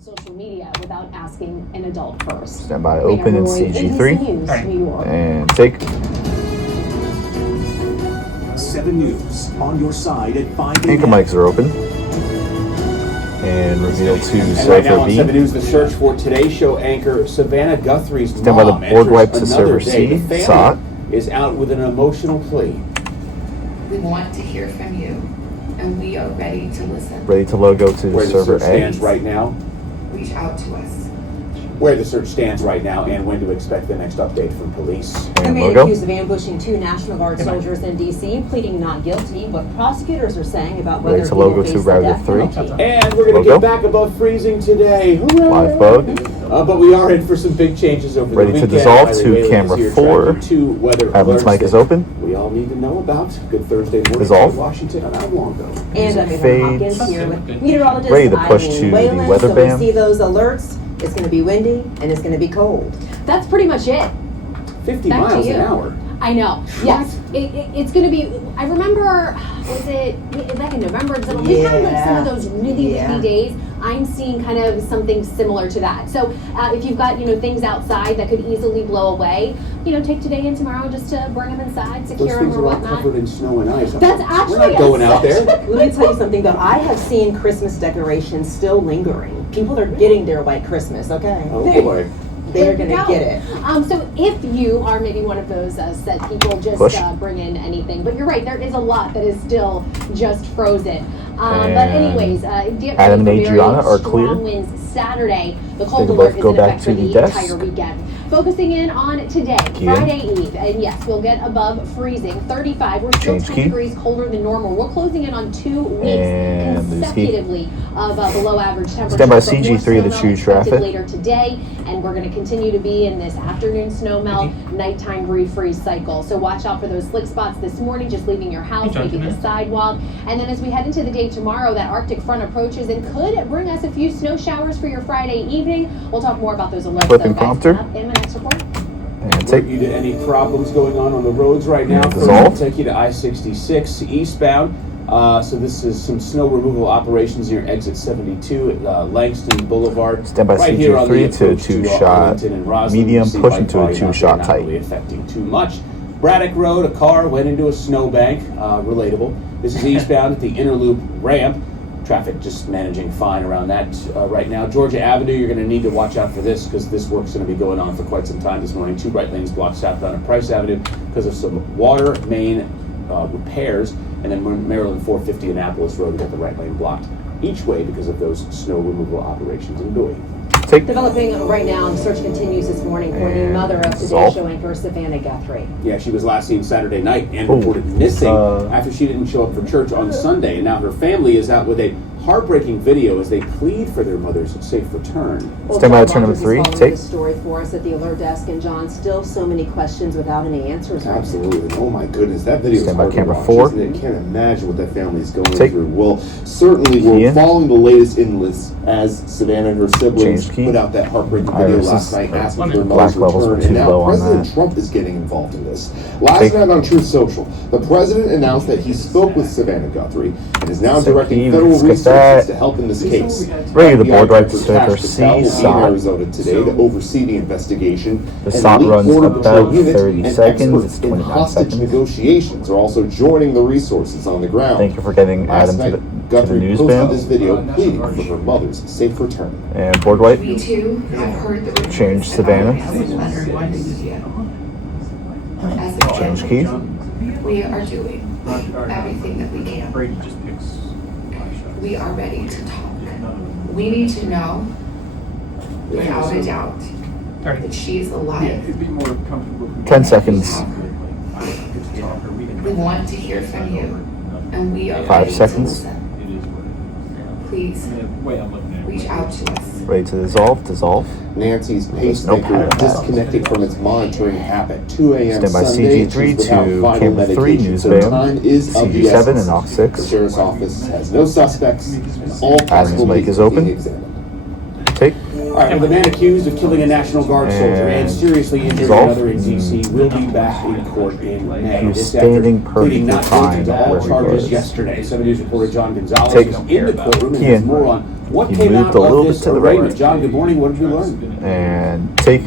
social media without asking an adult first. Stand by, open in CG3. News, New York. And take. 7 News on your side at 5 Anchor mics are open. And reveal to And right now Cypher on B. 7 News, the search for Today's Show anchor Savannah Guthrie's Stand by the mom board wipe to enters server another day. C. The family Saw it. is out with an emotional plea. We want to hear from you, and we are ready to listen. Ready to logo to Where the server search A. stands right now, Reach out to us. where the search stands right now, and when to expect the next update from police. The And man logo. accused of ambushing 2 National Guard soldiers in D.C., pleading not guilty. What prosecutors are saying about whether Ready to he logo will to face the router death 3. penalty. And we're going to Logo. get back above freezing today. Hooray! Live bug. But we are in for some big changes over Ready the to weekend. dissolve Riley to Whalen is camera here 4. tracking 2 weather Adam's alerts mic is that open. we all need to know about. Good Thursday morning Dissolve. in Washington. I'm Adam Longo. And I'm Evan Fades. Hopkins here with meteorologist Ready to push Eileen to the Whalen. weather So band. we see those alerts. It's going to be windy and it's going to be cold. That's pretty much it. 50 Back to miles you. an hour. I know. Yes. It's going to be, I remember, was it back in November? We've had like some of those really windy days. I'm seeing kind of something similar to that. So if you've got, things outside that could easily blow away, take today and tomorrow just to bring them inside, Those secure them things or are all whatnot. covered in snow and ice. That's We're actually not going out there. Let me tell you something though. I have seen Christmas decorations still lingering. People are getting their white Christmas, okay? Oh boy. They're going to get it. So if you are maybe one of those said people just Push. bring in anything, but you're right, there is a lot that is still just frozen. But And anyways, Adam and Adriana are clear. strong winds Saturday. The They cold can alert both is go in back effect to for the the desk. entire weekend. Focusing in on today, Key in. Friday Eve, and yes, we'll get above freezing, 35. We're still Change 10 key. degrees colder than normal. We're closing in on 2 weeks And lose key. consecutively of below average temperature. Stand by So more CG3 snow to melt choose expected traffic. later today, and we're going to continue to be in this afternoon snow melt, nighttime refreeze cycle. So watch out for those slick spots this morning, just leaving your house, maybe the sidewalk. And then as we head into the day tomorrow, that Arctic front approaches and could bring us a few snow showers for your Friday evening. We'll talk more about those alerts. Flipping though, guys, prompter. coming up in my next report. And Take take. you to any problems going on the roads right now. And First, dissolve. we'll take you to I-66 eastbound. So this is some snow removal operations near exit 72 at Langston Boulevard. Stand by right here on the CG3 to approach 2-shot Arlington and Roslyn. medium, You see push light into a volume out 2-shot there, tight. Not really affecting too much. Braddock Road, a car went into a snowbank. Relatable. This is eastbound at the Inner Loop ramp. Traffic just managing fine around that right now. Georgia Avenue, you're going to need to watch out for this because this work's going to be going on for quite some time this morning. 2 right lanes blocked southbound at Price Avenue because of some water main repairs. And then Maryland 450 Annapolis Road, we got the right lane blocked each way because of those snow removal operations in Bowie. Take. Developing right now, and the search continues this morning for the And mother of Today's dissolve. Show anchor Savannah Guthrie. Yeah, she was last seen Saturday night and Ooh. reported missing after she didn't show up for church on Sunday. And now her family is out with a heartbreaking video as they plead for their mother's safe return. Stand by John turn number Rogers is 3. following Take. this story for us at the alert desk, and John, still so many questions without any answers. right now. Absolutely. Oh my goodness, that video is Stand by hard to camera watch, 4. isn't it? Can't imagine what that family is going Take. through. Well, certainly Key we're in. following the latest in list as Savannah and her siblings Change key. put out that heartbreaking video Iris last is- night asking for their black mother's levels were return. too And now low on President that. Trump is getting involved in this. Last Take. night on Truth Social, the president announced that he spoke with Savannah Guthrie and is now So directing he- federal let's get resources that. to help in this case. Ready to FBI board right Director to server Kash C. Patel will be in SOT. Arizona today to oversee the investigation. The And SOT elite runs Border about Patrol unit 30 and seconds. experts It's in 29 hostage seconds. negotiations are also joining the resources on the ground. Thank you for getting Last Adam to night, the, to the Guthrie news posted band. this video pleading for her mother's safe return. And board wipe. We too have heard the reports Change about Savannah. massive thunder in the media. As a Change family, key. we are doing everything that we can. We are ready to talk. We need to know, without a doubt, that she is alive. 10 seconds. We want to hear from you, and we are 5 ready seconds. to listen. Please reach out to us. Ready to dissolve. Dissolve. Nancy's There's no pacemaker pattern. disconnected from its monitoring app at 2 a.m. Stand by Sunday. CG3 She's without to vital camera 3, medication, news so band. time is of the CG7 essence. and The 6. sheriff's office has no suspects, and all possible mic leads is are open. being examined. Take. All right, well, the man accused of killing a National Guard soldier and And seriously injuring dissolve. another in D.C. will be back in court in May. He was This after standing pleading not perfectly guilty to fine all where he charges was. yesterday. 7 News reporter John Gonzalez Take was in the courtroom and Key has in. more on What He came moved out a little of bit this to the arraignment? right. John, good morning. What did we learn? And take.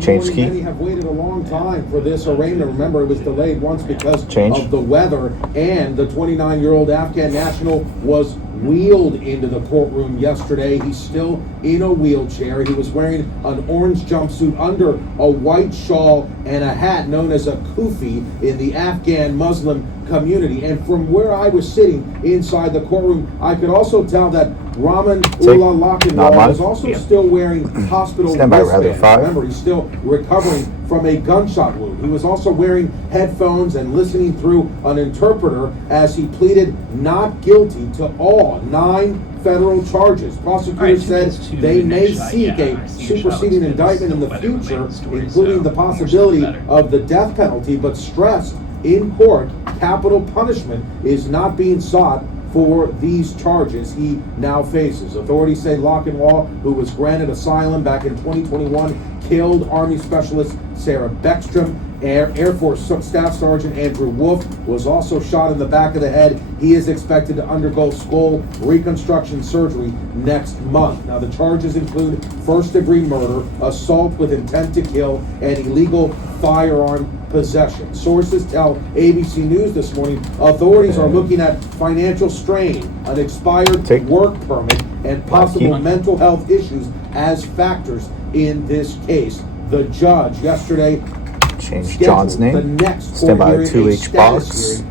Change key. Many have waited a long time for this arraignment. Remember, it was delayed once because Change. of the weather, and the 29-year-old Afghan national was wheeled into the courtroom yesterday. He's still in a wheelchair. He was wearing an orange jumpsuit under a white shawl and a hat known as a kufi in the Afghan Muslim community. And from where I was sitting inside the courtroom, I could also tell that Rahman Ullah Lakinwal was also still wearing hospital Stand by, rather, wristbands. 5. Remember, he's still recovering from a gunshot wound. He was also wearing headphones and listening through an interpreter as he pleaded not guilty to all 9 federal charges. Prosecutors said they may seek a superseding indictment in the future, including the possibility of the death penalty, but stressed in court capital punishment is not being sought for these charges he now faces. Authorities say Lochinwall, who was granted asylum back in 2021, killed Army Specialist Sarah Beckstrom. Air Force Staff Sergeant Andrew Wolf was also shot in the back of the head. He is expected to undergo skull reconstruction surgery next month. Now, the charges include first-degree murder, assault with intent to kill, and illegal firearm possession. Sources tell ABC News this morning authorities are looking at financial strain, an expired work permit, and possible mental health issues as factors in this case. The judge yesterday Change John's name. the next Stand by court hearing, 2H box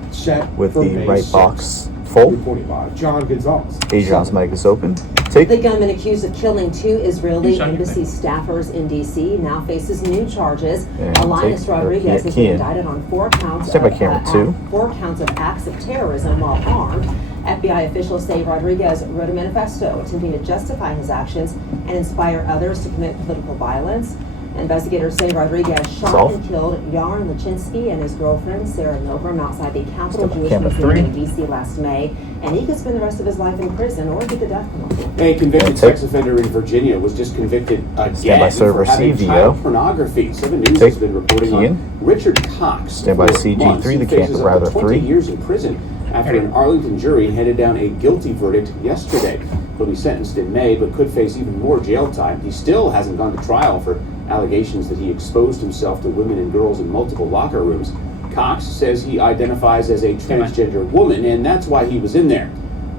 with the May right 6th. box full. Reporting by John Gonzalez. Adrian's mic is open. Take. The gunman accused of killing 2 Israeli Who's on your embassy staffers in D.C. now faces new charges. And Alliance take- Rodriguez has key been in. indicted on 4 counts Stand by camera 2. 4 counts of acts of terrorism while armed. FBI officials say Rodriguez wrote a manifesto attempting to justify his actions and inspire others to commit political violence. Investigators say Rodriguez shot and killed Yaron Lachinsky and his girlfriend Sarah Milgram outside the Capitol Jewish camera Museum 3. in D.C. last May, and he could spend the rest of his life in prison or get the death penalty. A convicted And sex offender in Virginia was just convicted again Stand by server for having CVO. child pornography. 7 News Take has been reporting key on in. Richard Cox. Stand by For CG3, months. He the faces camera, up to rather, 20 3. years in prison after an Arlington jury handed down a guilty verdict yesterday. He'll be sentenced in May, but could face even more jail time. He still hasn't gone to trial for allegations that he exposed himself to women and girls in multiple locker rooms. Cox says he identifies as a transgender woman, and that's why he was in there.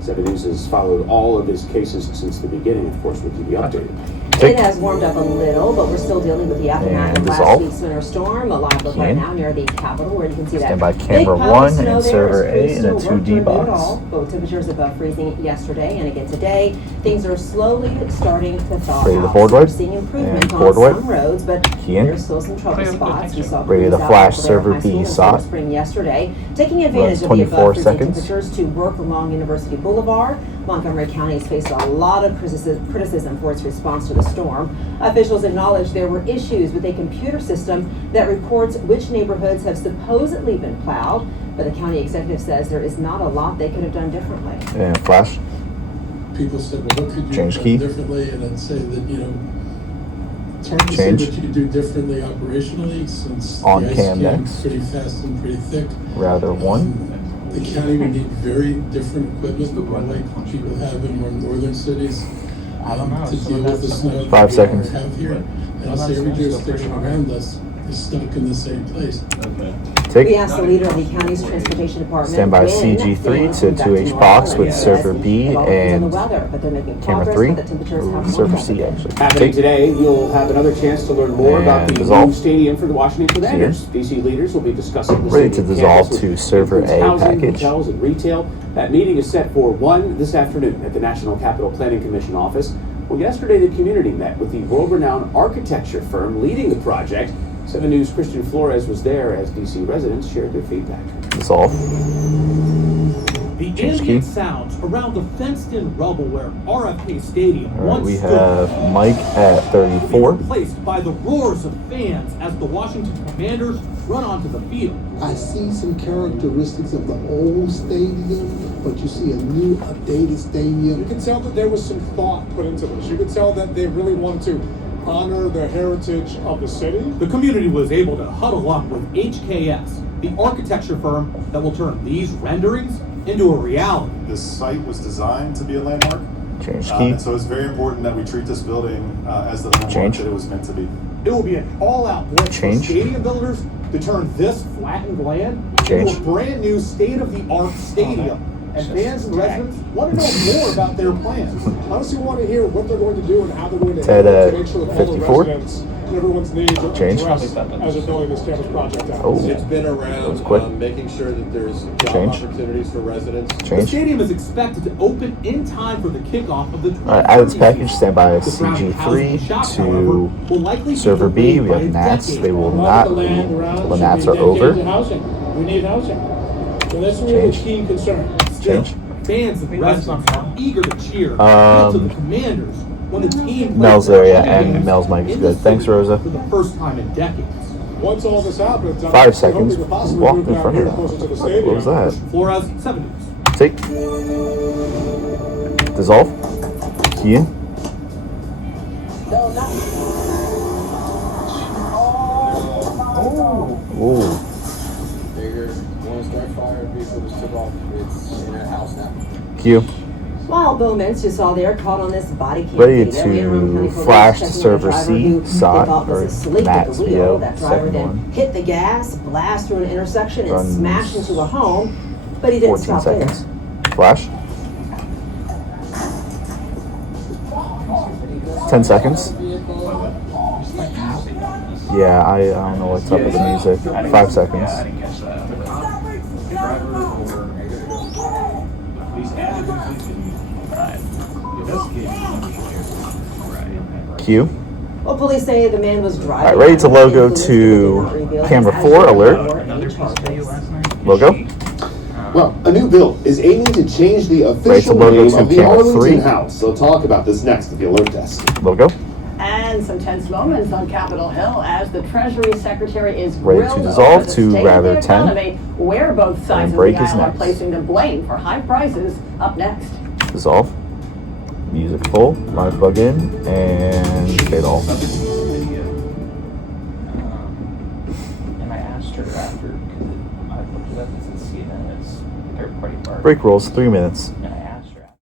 7 News has followed all of his cases since the beginning. Of course, we'll keep you updated. It has warmed up a little, but we're still dealing with the aftermath of And last dissolve. week's winter storm. A live look right now near the Capitol, where you can see that Stand by big camera pile of 1 snow and there server as A crews in a still work 2D to remove it box. all. Both temperatures above freezing yesterday and again today. Things are slowly starting to thaw Ready to out. forward So we're wipe? seeing improvement And on forward wipe. some roads, but Key in. there's still some trouble spots. We saw Ready to crews out flash at Blair server High B School in SOT. Silver Spring yesterday, taking advantage of the 24 above freezing seconds. temperatures to work along University Boulevard. Montgomery County has faced a lot of criticism for its response to the storm. Officials acknowledged there were issues with a computer system that records which neighborhoods have supposedly been plowed, but the county executive says there is not a lot they could have done differently. And flash. People said, well, what could you Change have key. done differently? And I'd say that, it's hard to Change. say what you could do differently operationally since On the ice cam came next. pretty fast and pretty thick. Rather 1. The county would need very different equipment like people have in more northern cities to deal with the snow 5 that we seconds. have here. And I'll say every jurisdiction around us is stuck in the same place. Take. We asked the leader of the county's transportation department. Stand by when CG3 things to went back 2H normal, box and with he server says B it all depends on the and weather, but they're making camera progress, 3. but the temperatures have Server warmed C, up. actually. Happening Take. today, you'll have another chance to learn more about the And dissolve. new stadium for the Washington Commanders. DC leaders will be discussing the Ready to stadium dissolve campus, to which server includes A housing, package. hotels, and retail. That meeting is set for 1 this afternoon at the National Capital Planning Commission office. Well, yesterday the community met with the world-renowned architecture firm leading the project. 7 News' Christian Flores was there as DC residents shared their feedback. Dissolve. The Change ambient key. sounds around the fenced-in rubble where RFK Stadium Alright, once we stood have Mike at will be 34. replaced by the roars of fans as the Washington Commanders run onto the field. I see some characteristics of the old stadium, but you see a new, updated stadium. You can tell that there was some thought put into this. You could tell that they really wanted to honor the heritage of the city. The community was able to huddle up with HKS, the architecture firm that will turn these renderings into a reality. This site was designed to be a landmark. Change key. So it's very important that we treat this building as the landmark that it was meant to be. It will be an all-out blitz for Change. stadium builders to turn this flattened land into a brand new state-of-the-art stadium. And fans and residents want to know more about their plans. Honestly, we want to hear what they're going to do and how they're going to Ted handle it to make sure that all the 54. residents and everyone's needs are Change. addressed as they're building this campus project out. Oh. It's been That was around quick. making sure that there's job Change. opportunities for residents. The Change. stadium is expected to open in time for the kickoff of the All right, out of this 2030 package, season. stand by The surrounding housing CG3 shops, however, will likely to server B. delayed We by have a Nats. decade. They will A lot not of the be. land around The should Nats be are dedicated over. to housing. We need housing. So that's really a Change. key concern. Still, Change. fans and residents are eager to cheer to the Commanders when the team Mel's plays area home and games Mel's mic is in good. the Thanks, city Rosa. For the first time in decades. Once all this happens, 5 seconds. we could possibly Walked move in down front here of closer to the that. stadium. What was that? Flores, 7 News. Take. Dissolve. Key in. Ooh. Bigger, want to start fire, vehicle just took off. It's in a house now. Q. Wild moments you saw there caught on this body cam Ready video. to Interim County Police flash to checking on a server driver C, who they SOT, thought was or asleep at Matt's the wheel. video, That driver second then one. hit the gas, blast through an intersection, and Runs smash into a home, but he didn't 14 stop seconds. there. Flash. 10 seconds. Yeah, I don't know what's up with the music. 5 seconds. Q. Well, police say the man was driving. All right, ready to on logo influence, to but did not reveal camera his 4 actual alert. or any charges. Logo. Well, a new bill is aiming to change the Right, official so logo name to of the camera Arlington 3. House. So talk about this next at the alert desk. Logo. And some tense moments on Capitol Hill as the Treasury Secretary is Ready to grilled dissolve over the to state of rather the 10. economy, where both sides of break the is aisle are next. placing the blame for high prices. Up next. Dissolve. Music full. Live plug in. And fade all. And I asked her after, because I looked it up, it says CNN, it's third party bar. Break rolls. 3 minutes. Yeah.